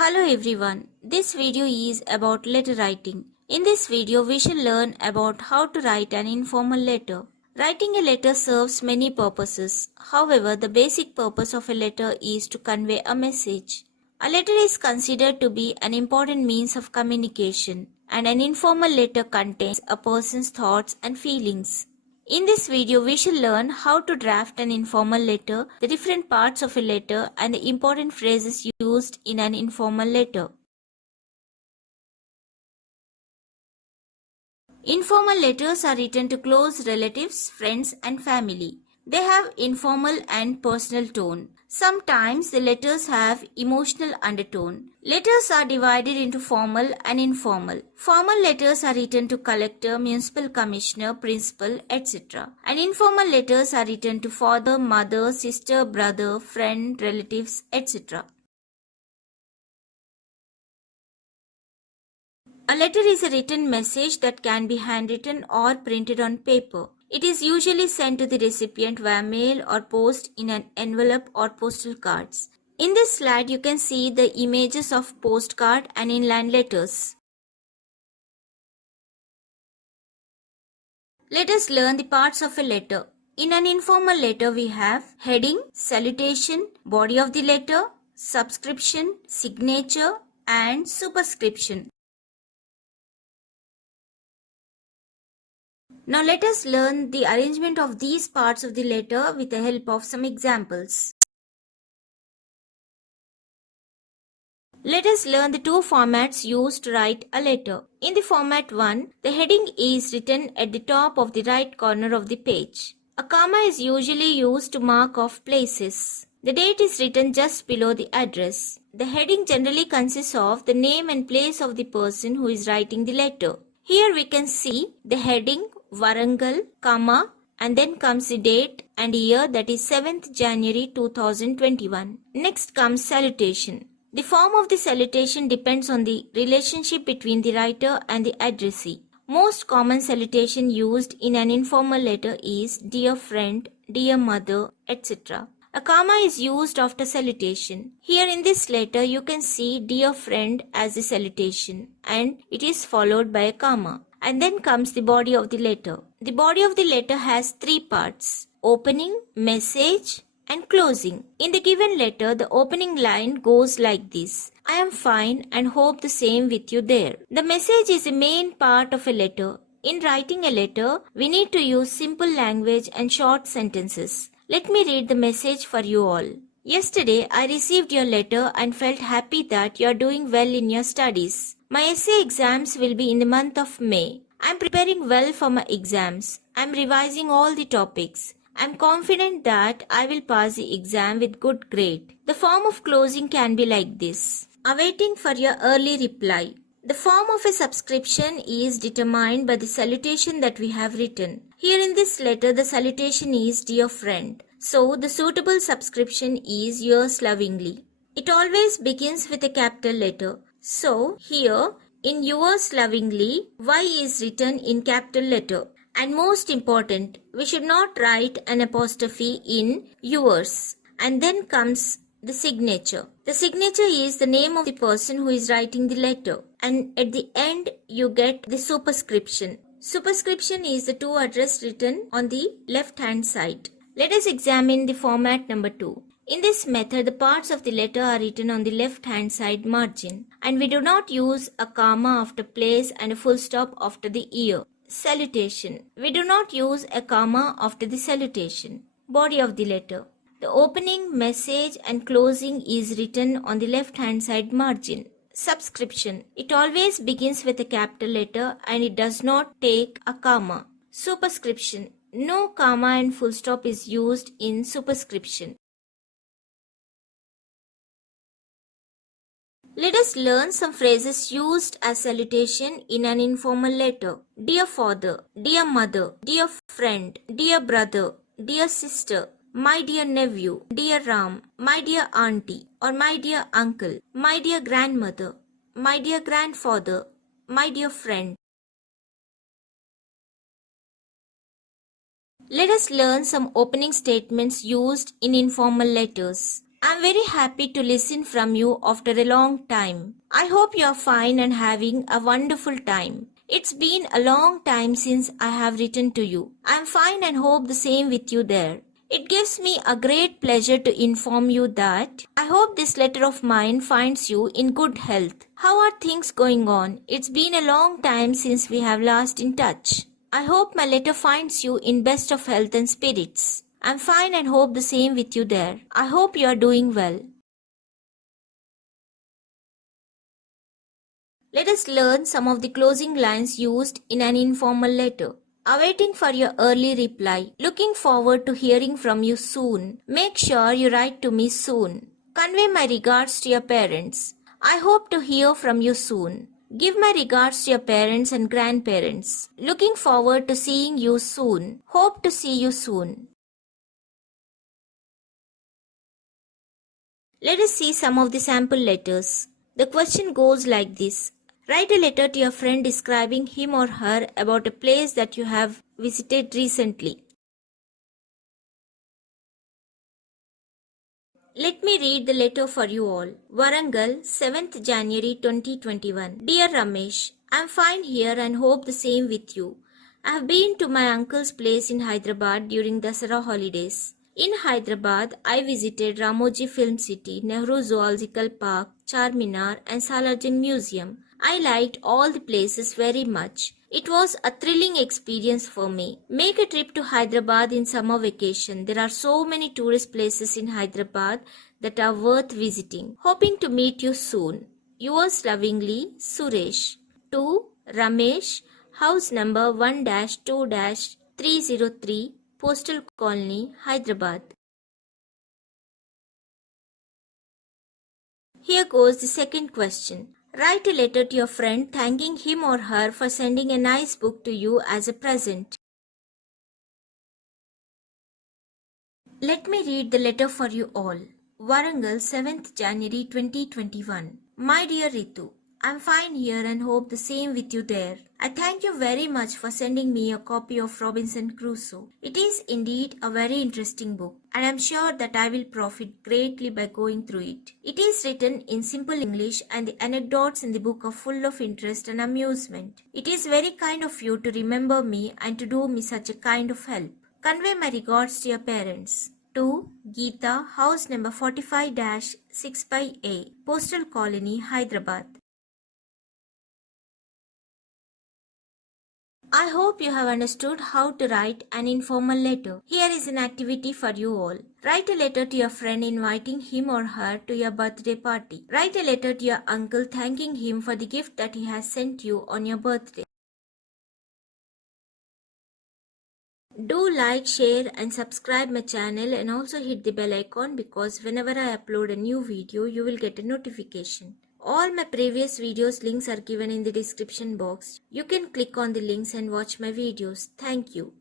Hello everyone, this video is about letter writing. In this video, we shall learn about how to write an informal letter. Writing a letter serves many purposes. However, the basic purpose of a letter is to convey a message. A letter is considered to be an important means of communication, and an informal letter contains a person's thoughts and feelings. In this video, we shall learn how to draft an informal letter, the different parts of a letter, and the important phrases used in an informal letter. Informal letters are written to close relatives, friends, and family. They have informal and personal tone. Sometimes the letters have emotional undertone. Letters are divided into formal and informal. Formal letters are written to collector, municipal commissioner, principal, etc. And informal letters are written to father, mother, sister, brother, friend, relatives, etc. A letter is a written message that can be handwritten or printed on paper. It is usually sent to the recipient via mail or post in an envelope or postal cards. In this slide, you can see the images of postcard and inland letters. Let us learn the parts of a letter. In an informal letter, we have heading, salutation, body of the letter, subscription, signature, and superscription. Now let us learn the arrangement of these parts of the letter with the help of some examples. Let us learn the two formats used to write a letter. In the format 1, the heading is written at the top of the right corner of the page. A comma is usually used to mark off places. The date is written just below the address. The heading generally consists of the name and place of the person who is writing the letter. Here we can see the heading Warangal, comma, and then comes the date and year, that is 7th January 2021. Next comes salutation. The form of the salutation depends on the relationship between the writer and the addressee. Most common salutation used in an informal letter is dear friend, dear mother, etc. A comma is used after salutation. Here in this letter you can see dear friend as the salutation and it is followed by a comma. And then comes the body of the letter. The body of the letter has three parts: opening, message, and closing. In the given letter, the opening line goes like this: I am fine and hope the same with you there. The message is the main part of a letter. In writing a letter, we need to use simple language and short sentences. Let me read the message for you all. Yesterday, I received your letter and felt happy that you are doing well in your studies. My essay exams will be in the month of May. I am preparing well for my exams. I am revising all the topics. I am confident that I will pass the exam with good grade. The form of closing can be like this: awaiting for your early reply. The form of a subscription is determined by the salutation that we have written. Here in this letter, the salutation is dear friend. So, the suitable subscription is yours lovingly. It always begins with a capital letter. So, here in yours lovingly, Y is written in capital letter. And most important, we should not write an apostrophe in yours. And then comes the signature. The signature is the name of the person who is writing the letter. And at the end, you get the superscription. Superscription is the to address written on the left hand side. Let us examine the format number 2. In this method, the parts of the letter are written on the left hand side margin. And we do not use a comma after place and a full stop after the year. Salutation. We do not use a comma after the salutation. Body of the letter. The opening, message and closing is written on the left hand side margin. Subscription. It always begins with a capital letter and it does not take a comma. Superscription. No comma and full stop is used in superscription. Let us learn some phrases used as salutation in an informal letter. Dear father, dear mother, dear friend, dear brother, dear sister, my dear nephew, dear Ram, my dear auntie, or my dear uncle, my dear grandmother, my dear grandfather, my dear friend. Let us learn some opening statements used in informal letters. I'm very happy to listen from you after a long time. I hope you're fine and having a wonderful time. It's been a long time since I have written to you. I'm fine and hope the same with you there. It gives me a great pleasure to inform you that I hope this letter of mine finds you in good health. How are things going on? It's been a long time since we have last in touch. I hope my letter finds you in best of health and spirits. I'm fine and hope the same with you there. I hope you are doing well. Let us learn some of the closing lines used in an informal letter. Awaiting for your early reply. Looking forward to hearing from you soon. Make sure you write to me soon. Convey my regards to your parents. I hope to hear from you soon. Give my regards to your parents and grandparents. Looking forward to seeing you soon. Hope to see you soon. Let us see some of the sample letters. The question goes like this. Write a letter to your friend describing him or her about a place that you have visited recently. Let me read the letter for you all. Warangal, 7th January 2021. Dear Ramesh, I am fine here and hope the same with you. I have been to my uncle's place in Hyderabad during Dasara holidays. In Hyderabad, I visited Ramoji Film City, Nehru Zoological Park, Charminar and Salarjung Museum. I liked all the places very much. It was a thrilling experience for me. Make a trip to Hyderabad in summer vacation. There are so many tourist places in Hyderabad that are worth visiting. Hoping to meet you soon. Yours lovingly, Suresh. To Ramesh, house number 1-2-303, Postal Colony, Hyderabad. Here goes the second question. Write a letter to your friend thanking him or her for sending a nice book to you as a present. Let me read the letter for you all. Warangal, 7th January 2021. My dear Ritu, I'm fine here and hope the same with you there. I thank you very much for sending me a copy of Robinson Crusoe. It is indeed a very interesting book, and I'm sure that I will profit greatly by going through it. It is written in simple English and the anecdotes in the book are full of interest and amusement. It is very kind of you to remember me and to do me such a kind of help. Convey my regards to your parents. To Geeta, house number 45-6/A, Postal Colony, Hyderabad. I hope you have understood how to write an informal letter. Here is an activity for you all. Write a letter to your friend inviting him or her to your birthday party. Write a letter to your uncle thanking him for the gift that he has sent you on your birthday. Do like, share and subscribe my channel and also hit the bell icon because whenever I upload a new video, you will get a notification. All my previous videos links are given in the description box. You can click on the links and watch my videos. Thank you.